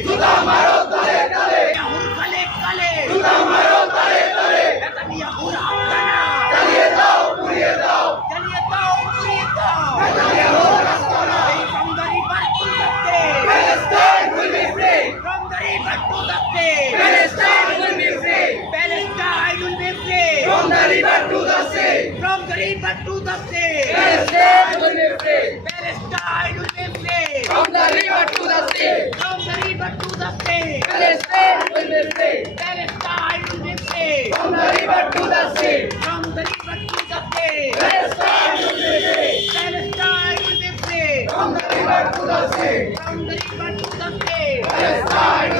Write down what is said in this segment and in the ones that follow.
জুতা মারো কালে কালে নেতানিয়াহুর কালে কালে জুতা মারো কালে কালে নেতানিয়াহুর হামদানা চালিয়ে দাও পুড়িয়ে দাও চালিয়ে দাও পুড়িয়ে দাও নেতানিয়াহুর রাস্তা না এই সংগারি বারকুল করতে Palestine will be free সংগারি Barkul করতে Palestine will be free Palestine will be free from the river to the sea from the river to the sea Palestine will be free Palestine delivered to the sea. From delivered to the sea. Palestine. Palestine. From delivered to the sea. From delivered to the sea. Palestine.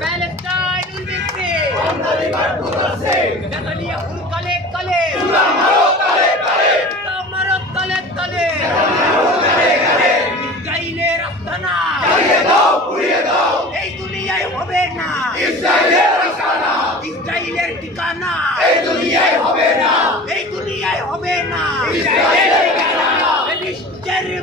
Palestine will the free. From delivered to the sea. Natalia will collect.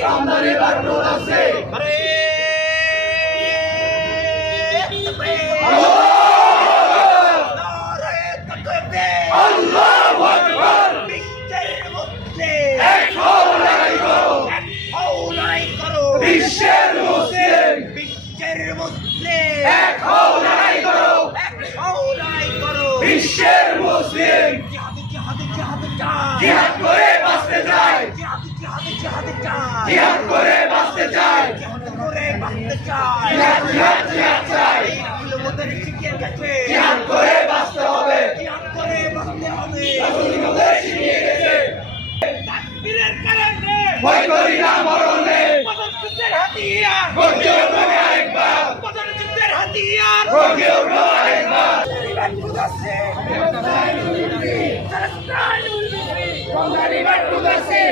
from the river to the sea বিশ্বের মুসলিম বিশ্বের মুসলিম এক হও লড়াই করো। এক হও লড়াই করো। বিশ্বের মুসলিম জিহাদ জিহাদ জিহাদ জিহাদ জিহাদ করে বাঁচতে চাই। জিহাদ করে বাঁচতে চাই। জিহাদ জিহাদ চাই। জিহাদ করে বাঁচতে হবে। জিহাদ করে বাঁচতে হবে। রাসূল মোদের শিখিয়ে গেছে। তাকবীরের কারণে। ভয় করি না মরণে পদন যুদ্ধের হাতিয়ার। গর্জে উঠো আরেকবার। পদন হাতিয়ার। গর্জে উঠো আরেকবার। From the river to. From the river to the sea.